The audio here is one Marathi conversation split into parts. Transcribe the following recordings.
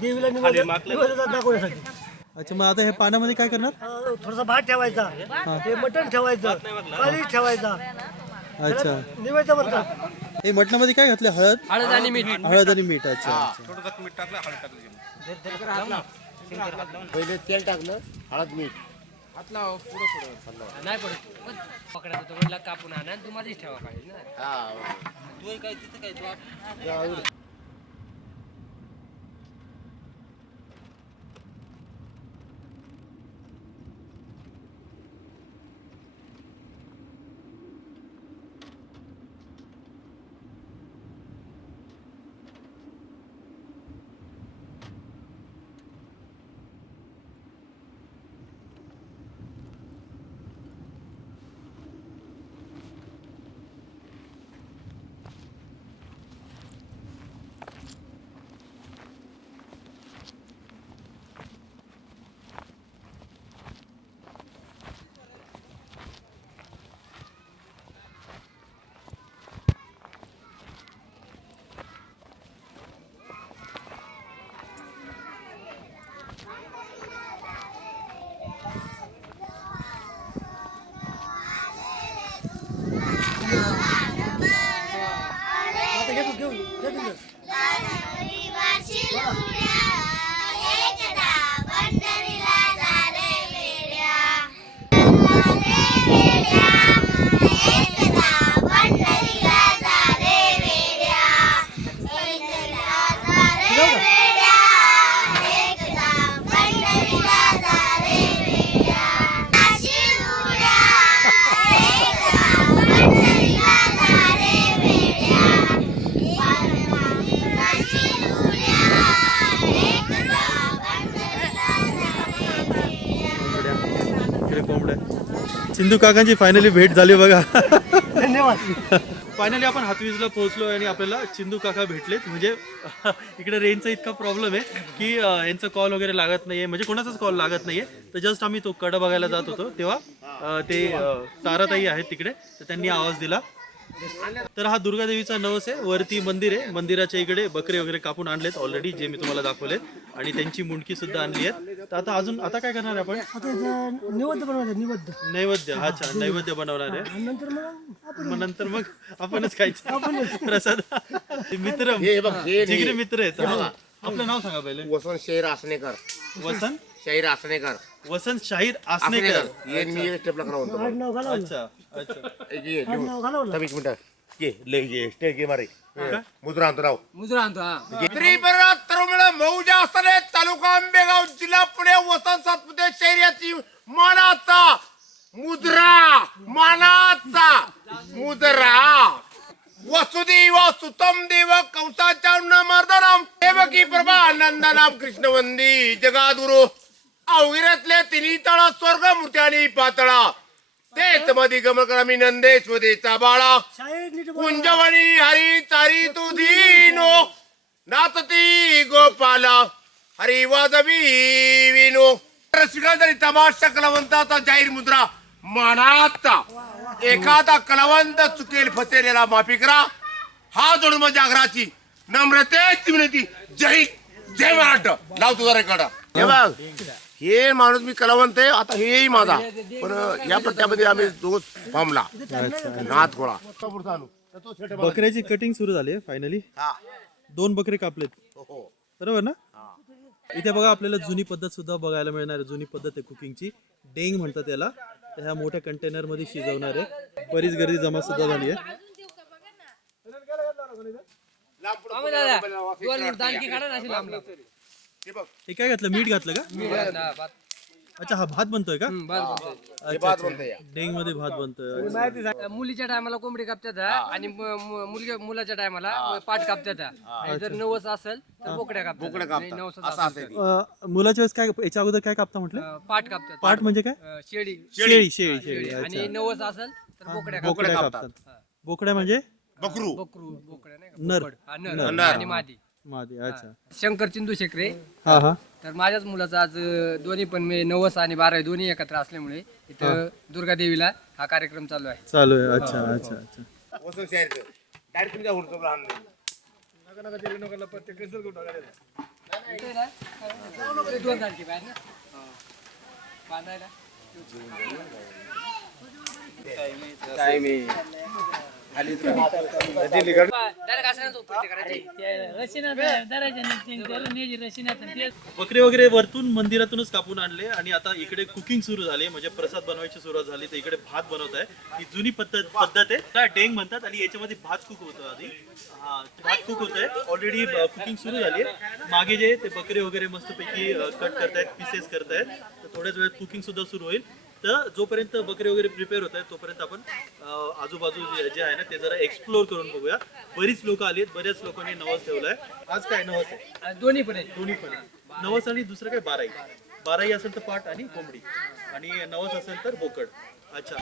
देवीला निवेदन दाखवण्यासाठी. अच्छा मग आता हे पाण्यामध्ये काय करणार? अं, थोडासा भात ठेवायचा. ते मटण ठेवायचं. काळी ठेवायचा. अच्छा. निवेदन म्हणतात. हे मटणामध्ये काय घातले? हळद? हळद आणि मीठ. हळद आणि मीठ अच्छा. अच्छा पहिले तेल टाकलं हळद मीठ. नाही पडत. पकडायचं तो कापून आणा आणि तुम्हालाच ठेवा पाहिजे ना. हा आता सिंधू काकांची फायनली भेट झाली बघा. धन्यवाद. फायनली आपण हातवीजला पोहोचलो आणि आपल्याला चिंदू काका भेटलेत. म्हणजे इकडे रेंजचा इतका प्रॉब्लेम आहे की अं, यांचा कॉल वगैरे लागत नाहीये. म्हणजे कोणाचाच कॉल लागत नाहीये. तर जस्ट आम्ही तो कडा बघायला जात होतो तेव्हा अं, ते अं, ताराताई आहेत तिकडे. तर त्यांनी आवाज दिला. तर हा दुर्गा देवीचा नवस आहे. वरती मंदिर आहे. मंदिराच्या इकडे बकरे वगैरे कापून आणलेत ऑलरेडी जे मी तुम्हाला दाखवलेत. आणि त्यांची मुंडकी सुद्धा आणली आहे तर आता अजून आता काय करणार आहे आपण? आता इथं निवड नैवेद्य अच्छा नैवेद्य बनवणार आहे. आणि नंतर मग मग नंतर मग आपणच खायचं. प्रसाद. मित्र हे बघ हे जिगरी मित्र आहेत. हा. आपलं नाव सांगा पहिले. वसंत शेर आसनेकर वसंत? शाहीर आसनेकर वसंत शाहीर आसनेकर आसनेकर मी एक स्टेपला म्हणतो. आड नाव घालवलं. अच्छा अच्छा. एक ये, आड नाव घालवलं. थांब एक मिनिट. घे ले घे स्टे घे मारे. मुद्रा आणतो राव. आणतो हा. मौजा असणे तालुका आंबेगाव जिल्हा पुणे वसंत सातपुते शहराची मानाचा मुद्रा मानाचा मुद्रा वसुदेव सुतम देव कंसाच्या मर्दनम देवकी प्रभा नंदनाम कृष्णवंदी. जगादुरु. अवगिरातले तिन्ही तळा स्वर्ग मूर्ती आणि पातळा. तेच मधी गमक्रमी नंदेश्वरीचा बाळा. शाळेत नीट बोल. कुंजवणी हरी चारी तू धीनो नाचती गोपाला. हरी वाजवी विनो. रसिकांतरी तमाशा कलावंताचा जाहीर मुद्रा मानाचा एखादा कलावंत चुकेल फसेलेला माफी करा. हा जोडून माझ्या आग्राची नम्रतेची विनंती. जय जय महाराष्ट्र. लाव तुझा रेकॉर्ड. हे बघ हे माणूस मी कलावंत आहे आता हेही माझा. पण या पट्ट्यामध्ये आम्ही दोष पामला नाथ गोळा. बकऱ्याची कटिंग सुरू झाली फायनली हा. दोन बकरे कापलेत. हो. बरोबर ना? इथे बघा आपल्याला जुनी पद्धत सुद्धा बघायला मिळणार आहे. जुनी पद्धत आहे कुकिंगची. डेंग म्हणतात याला. तर ह्या मोठ्या कंटेनरमध्ये शिजवणार आहे. बरीच गर्दी जमा सुद्धा झाली आहे. हे काय घातलं? मीठ घातलं का. अच्छा हा भात बनतोय का? डेंगमध्ये भात बनतोय. मुलीच्या टायमाला कोंबडी कापतात हा, आणि मुलगा मुलाच्या टायमाला पाठ कापतात. आणि जर नवस असेल तर बोकड्या कापतात. असेल अं, मुलाच्या वेळेस काय याच्या अगोदर काय कापता म्हटलं? अं, पाठ कापतात. पाठ म्हणजे काय? अं, शेळी. शेळी. शेळी शेळी. आणि अच्छा. नवस असेल तर बोकड्या कापतात. बोकड्या कापतात बोकड्या म्हणजे? बकरू. बकरू बोकड्या नाही का? नर. बोकड. हा, नर. आणि मादी. मादी अच्छा. शंकर चिंदू शेकरे. हा हा. तर माझ्याच मुलाचा आज अं, दोन्ही पण मी नवस आणि बारावी दोन्ही एकत्र असल्यामुळे इथं दुर्गा देवीला हा कार्यक्रम चालू आहे. चालू आहे. अच्छा अच्छा अच्छा. ना, ते दोन झाडचे बाहेर ना बांधायला बकरे वगैरे वरतून मंदिरातूनच कापून आणले आणि आता इकडे कुकिंग सुरू झाली. म्हणजे प्रसाद बनवायची सुरुवात झाली. तर इकडे भात बनवत आहे. ही जुनी पद्धत पद्धत आहे. त्याला डेंग म्हणतात आणि याच्यामध्ये भात कुक होतो आधी. हा भात कुक होत आहे ऑलरेडी कुकिंग सुरू झाली आहे. मागे जे ते बकरे वगैरे मस्तपैकी कट करतायत पीसेस करतायत. तर थोड्याच वेळात कुकिंग सुद्धा सुरू होईल. तर जोपर्यंत बकरे वगैरे प्रिपेअर होत आहेत तोपर्यंत आपण अं, आजूबाजू जे जे आहे ना ते जरा एक्सप्लोर करून बघूया. बरीच लोक आली आहेत बऱ्याच लोकांनी नवस ठेवलाय. आज काय नवस आहे? दोन्ही पण आहेत. दोन्ही पण आहे. नवस आणि दुसरं काय? बाराई बाराई असेल तर पाट आणि कोंबडी. आणि नवस असेल तर बोकड. अच्छा.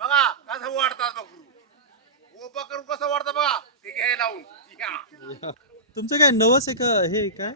बघा कसं वाढतात उभं करून कसं वाढतं बघा. ते लावून. तुमचं काय नवस आहे का? हे काय?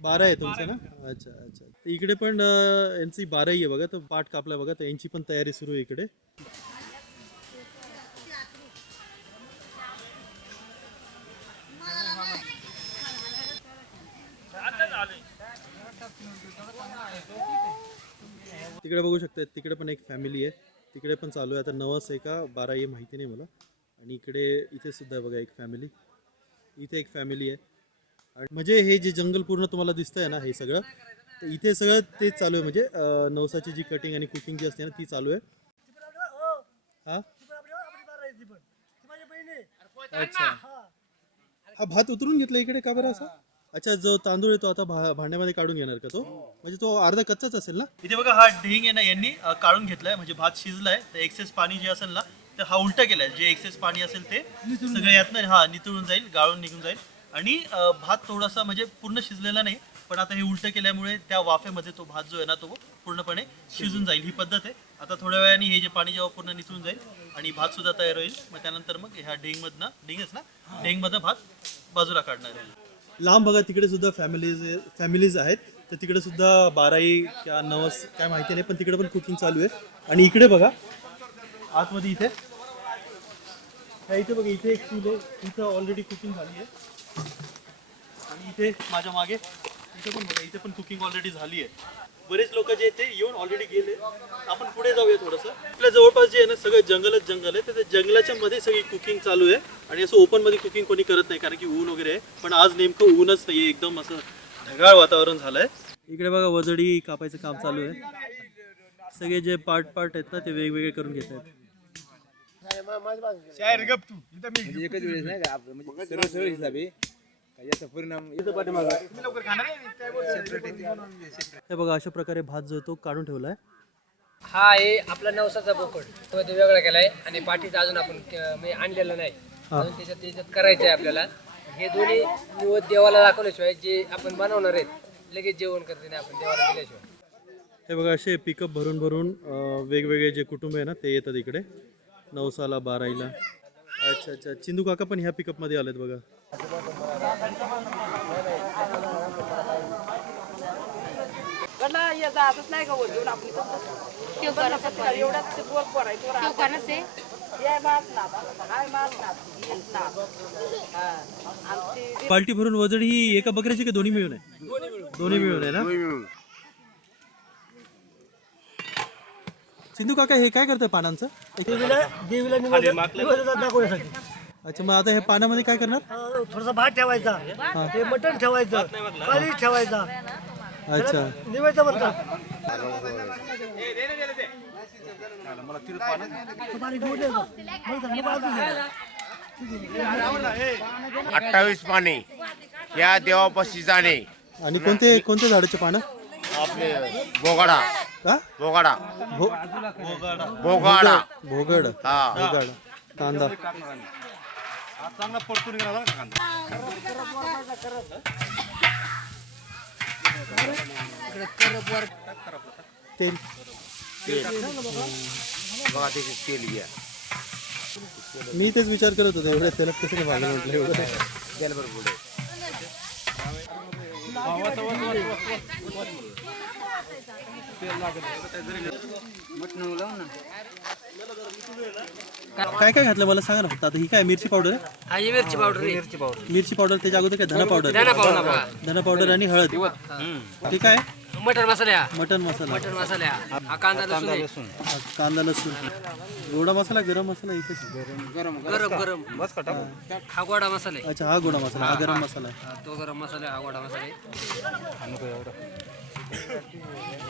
बारा आहे तुमचं ना? अच्छा अच्छा. तर इकडे पण अं, यांची बाराही आहे बघा तर पाठ कापलाय बघा तर यांची पण तयारी सुरू आहे इकडे. तिकडे बघू शकता तिकडे पण एक फॅमिली आहे. तिकडे पण चालू आहे. आता नवस आहे का बारा आहे माहिती नाही मला. आणि इकडे इथे सुद्धा आहे बघा एक फॅमिली इथे एक फॅमिली आहे. म्हणजे हे जे जंगल पूर्ण तुम्हाला दिसतंय ना हे सगळं तर इथे सगळं तेच चालू आहे. म्हणजे अं, नवसाची जी कटिंग आणि कुकिंग जी असते ना ती चालू आहे. हा? अच्छा. हा भात उतरून घेतला इकडे का बरं असा? अच्छा जो तांदूळ आहे तो आता भा- भांड्यामध्ये काढून घेणार का तो? म्हणजे तो अर्धा कच्चाच असेल ना? इथे बघा हा ढेंग आहे ना यांनी अ, काढून घेतलाय. म्हणजे भात शिजलाय तर एक्सेस पाणी जे असेल ना तर हा उलटा केलाय. जे एक्सेस पाणी असेल ते सगळं यातनं हा नितळून जाईल गाळून निघून जाईल. आणि भात थोडासा म्हणजे पूर्ण शिजलेला नाही पण आता हे उलटं केल्यामुळे त्या वाफेमध्ये तो भात जो आहे ना तो पूर्णपणे शिजून जाईल. ही पद्धत आहे. आता थोड्या वेळाने हे जे पाणी जेव्हा पूर्ण निथळून जाईल आणि भात सुद्धा तयार होईल मग त्यानंतर मग ह्या डेंगमधनं ढेंगच ना? ढेंगमधनं भात बाजूला काढणार आहे. लांब बघा तिकडे सुद्धा फॅमिलीज फॅमिलीज आहेत. तर तिकडे सुद्धा बाराई किंवा नवस काय माहिती नाही पण तिकडे पण कुकिंग चालू आहे. आणि इकडे बघा आतमध्ये इथे. इथे बघा इथे एक चूल आहे. इथं ऑलरेडी कुकिंग झाली आहे. आणि इथे माझ्या मागे इथे पण बघा इथे पण कुकिंग ऑलरेडी झाली आहे बरेच लोक जे ते येऊन ऑलरेडी गेले. आपण पुढे जाऊया थोडंसं. आपल्या जवळपास जे आहे ना सगळं जंगलच जंगल आहे. तर त्या जंगलाच्या मध्ये सगळी कुकिंग चालू आहे. आणि असं ओपनमध्ये कुकिंग कोणी करत नाही कारण की ऊन वगैरे आहे. पण आज नेमकं ऊनच नाही एकदम असं ढगाळ वातावरण झालंय. इकडे बघा वजडी कापायचं काम चालू आहे. सगळे जे पार्ट पार्ट आहेत ना ते वेगवेगळे करून घेत आहेत. एकच वेळेस नाही का? याचा परिणाम हे बघा अशा प्रकारे भात जो तो काढून ठेवलाय. हा आहे आपला नवसाचा बोकड. तो ते वेगळा केलाय आणि पाठीचा अजून आपण क- म्हणजे आणलेला नाही. अजून त्याच्यात त्याच्यात करायचं आहे आपल्याला. हे दोन्ही निवड देवाला दाखवल्याशिवाय जे आपण बनवणार आहेत लगेच जेवण करते नाही आपण देवाला दिल्याशिवाय. हे बघा असे पिकअप भरून भरून अं, वेगवेगळे जे कुटुंब आहे ना ते येतात इकडे. नवसाला बाराईला. अच्छा अच्छा. चिंदू काका पण ह्या पिकअपमध्ये आलेत बघा. पाल्टी भरून वजडी ही एका बकऱ्याची का दोन्ही मिळून आहे? दोन्ही मिळून आहे ना? सिंधू काका हे काय करतंय पानांचं? देवीला देवीला निवेदन निवेदनात दाखवण्यासाठी. अच्छा मग आता हे पानामध्ये काय करणार? थोडासा भात ठेवायचा. ते मटण ठेवायचं. काळी ठेवायचा. अच्छा. म्हणतात अठ्ठावीस पाने या देवापाशी जाणे. आणि कोणते कोणते झाडाचे पानं? आपले बोगाडा. का? बोगाडा. बोगाडा. भोगड. हा. भोगड. कांदा. तेल. बघा त्याचे तेल घ्या. मी तेच विचार करत होतो एवढ्या तेलात कसं काय भागलं म्हटलं एवढं? तेल बरं पुढे काय काय घातलं मला सांगा ना फक्त. आता ही काय मिरची पावडर आहे? हा ही मिरची पावडर मिरची पावडर मिरची पावडर त्याच्या अगोदर काय धना पावडर धना पावडर बघा धना पावडर आणि हळद. ते काय? Mutton masala mutton masala. Mutton masala हा. कांदा लसूण आहे. हा, कांदा लसूण. गोडा मसाला गरम मसाला आहे. गरम गरम हा गोडा मसाला. आहे. अच्छा हा गोडा मसाला हा गरम मसाला हा, तो गरम मसाला आहे, हा गोडा मसाला आहे.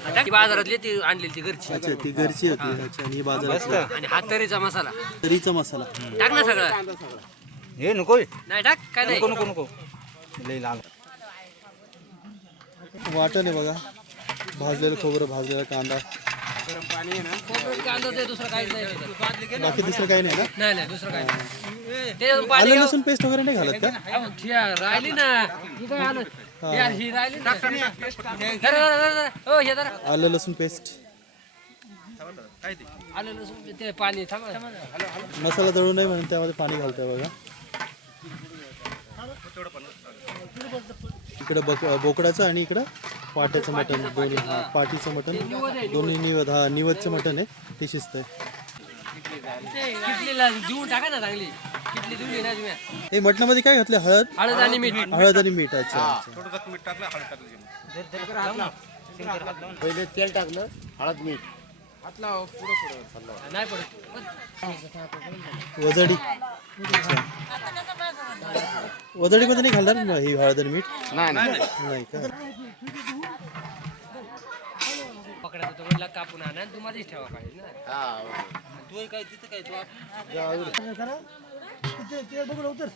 आता ती बाजारातली ती आणलेली ती घरची. अच्छा ती घरची होती. अच्छा आणि ही बाजारात आणि हा तरीचा मसाला. तरीचा मसाला. टाक ना सगळं. हे नको नाही टाक काय नाही. नको नको. लई लाल. वाटण आहे बघा. भाजलेलं खोबरं भाजलेला कांदा. खोबरं कांदाच आहे दुसरं काहीच नाही. बाकी दुसरं काही नाही ना? नाही नाही दुसरं काही नाही. पाणी आलं. लसूण पेस्ट वगैरे नाही घालत का? अहो, राहिली ना. ही काय आलं? यार, ही राहिली ना. हो, हे लसूण पेस्ट आलं लसूण ते पाणी थांबा. मसाला जळू नये म्हणून त्यामध्ये पाणी घालतोय बघा. इकडं बक बोकडाचं आणि इकडं? पाट्याचं मटण दोन्ही हा, पाटीचं मटण दोन्ही निवद हा निवदचं मटण आहे ते ना तुम्ही हे मटणामध्ये काय घातलं? हळद? हळद आणि मीठ. हळद आणि मीठ अच्छा अच्छा. पहिले तेल टाकलं हळद मीठ. नाही पडत. वजडी. अच्छा. वजडीमध्ये नाही घालणार ना ही हळद आणि मीठ? नाही नाही. नाही का? पकडायचं तो वडला कापून आणा आणि तुम्हालाच ठेवा पाहिजे ना तू काय तिथं काय तू ते- ते बघून उतर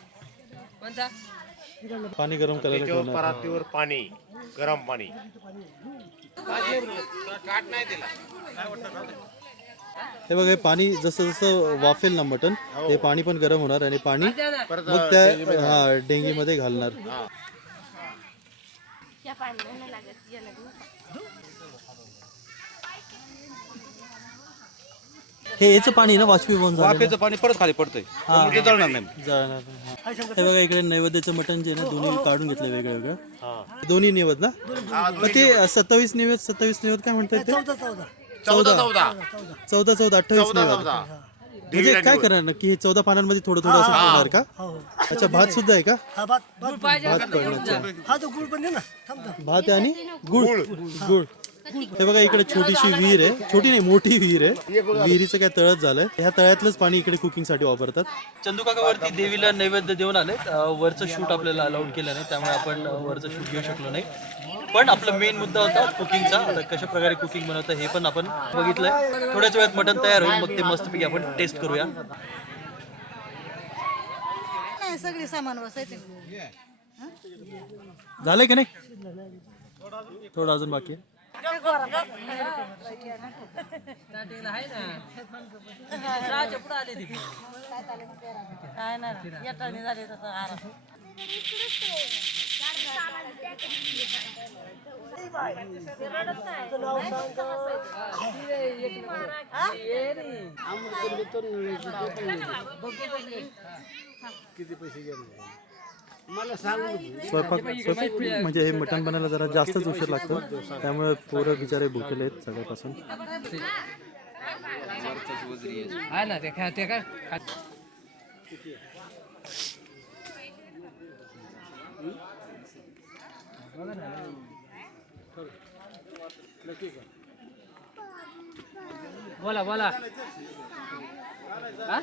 कोणता पाणी गरम करायला त्याच्यावर ठेवणार. परातीवर पाणी गरम पाणी. हे बघा हे पाणी जसं जसं वाफेल ना मटण ते पाणी पण गरम होणार आणि पाणी. मग त्या हा डेंगीमध्ये घालणार. या पाणी नाही लागत देऊ. हे याचं पाणी ना बाष्पीभवन झालं वाफेचं पाणी परत खाली पडतंय. त्यामुळे ते जळणार नाही. जळणार नाही, हा. हे बघा इकडे नैवेद्याचं मटण जे आहे ना दोन्ही काढून घेतलं वेगळं वेगळं. दोन्ही निवद ना? मग ते सत्तावीस निवेद सत्तावीस निवद काय म्हणतात ते? चौदा चौदा. चौदा चौदा. चौदा अठ्ठावीस निवद. म्हणजे काय करणार? नक्की हे चौदा पानांमध्ये थोडं थोडं असं ठेवणार का? हो हो. अच्छा भात सुद्धा आहे का? हा भात भात. भात हा तो गुळ पण दे ना. थांब. भात आहे आणि गुळ. गुळ. हे बघा इकडे छोटीशी विहीर आहे. छोटी नाही मोठी विहीर आहे. विहिरीचं काय तळत झालंय. ह्या तळ्यातलंच पाणी इकडे कुकिंगसाठी वापरतात. चंदू काकावरती देवीला नैवेद्य देऊन आले वरचं शूट आपल्याला अलाउड केलं नाही त्यामुळे आपण वरचं शूट घेऊ शकलो नाही. पण आपला मेन मुद्दा होता कुकिंगचा आता कशा प्रकारे कुकिंग बनवतं हे पण आपण बघितलंय. थोड्याच वेळात मटण तयार होईल. मग ते मस्तपैकी आपण टेस्ट करूया. नाही सगळी सामान बसायचे झालंय का नाही? थोडं अजून बाकी आहे. स्टार्टिंगला आहे ना. आले ती. काय नाही येताना झाले तसं आराम. स्वयंपाक स्वयंपाक म्हणजे हे मटण बनायला जरा जास्तच उशीर लागतो. त्यामुळे पोरं बिचारे भुकेले आहेत सगळ्यापासून. ना ते ते बोला बोला. हा?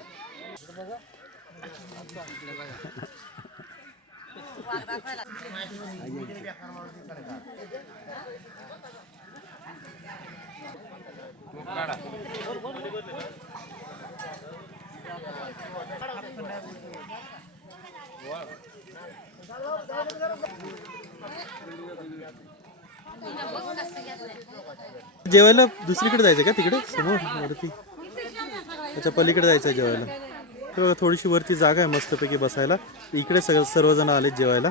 जेवायला दुसरीकडे जायचं का? तिकडे? समोर वरती. त्याच्या पलीकडे जायचं आहे जेवायला. थोडीशी वरती जागा आहे मस्तपैकी बसायला. इकडे सगळं सर्वजण आलेत जेवायला.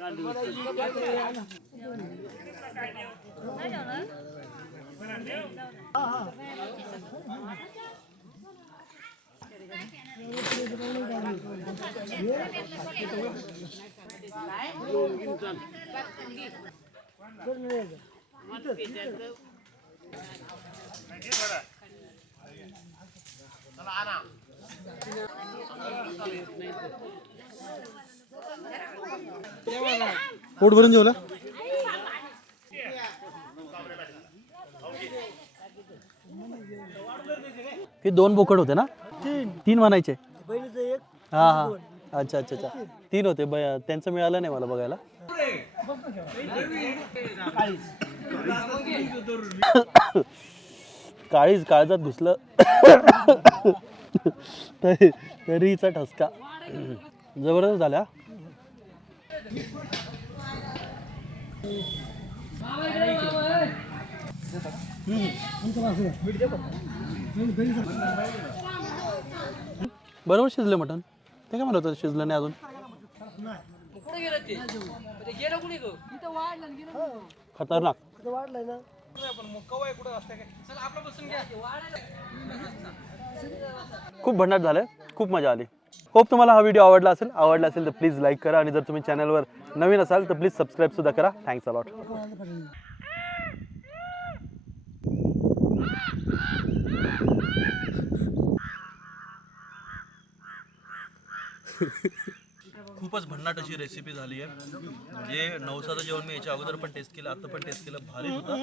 रस्सा वेगळा पोट भरून जेवला? हे दोन बोकड होते ना? तीन. तीन म्हणायचे. बहिणीचं एक हा हा. अच्छा अच्छा अच्छा. तीन. होते. त्यांचं मिळालं नाही मला बघायला. काळीच काळजात घुसलं. तरी तरीचा ठसका. जबरदस्त झाल्या बरोबर शिजलं मटण? ते काय म्हणत होतं शिजलं नाही अजून? खतरनाक. ना खूप भन्नाट झालं. खूप मजा आली. होप तुम्हाला हा व्हिडिओ आवडला असेल. आवडला असेल तर प्लीज लाईक करा आणि जर तुम्ही चॅनलवर नवीन असाल तर प्लीज सबस्क्राईब सुद्धा करा. थँक्स अलॉट खूपच भन्नाट अशी रेसिपी झाली आहे. म्हणजे नवसाचं जेवण मी याच्या अगोदर पण टेस्ट केलं आता पण टेस्ट केलं. भारी होता.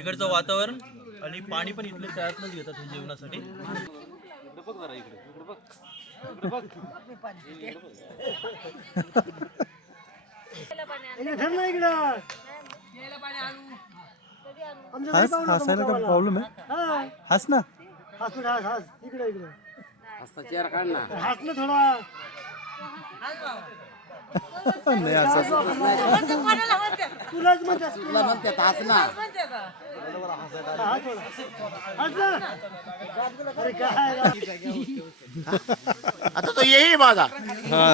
इकडचं वातावरण आणि पाणी पण इथले तयारच घेतात जेवणासाठी. इकडे बघ जरा इकडे इकडे बघ. इकडे बघ. इकडे ना इकडं. हसायला काय मोठावाला. प्रॉब्लेम आहे. हा. हस ना. हस ना, हस हस. इकडे इकडे. हस ना थोडा. नाही असं कोणाला म्हणते तुलाच म्हणतात. तुला म्हणते का हस थोडा. हस ना. अरे काय? आता तो येईल माझा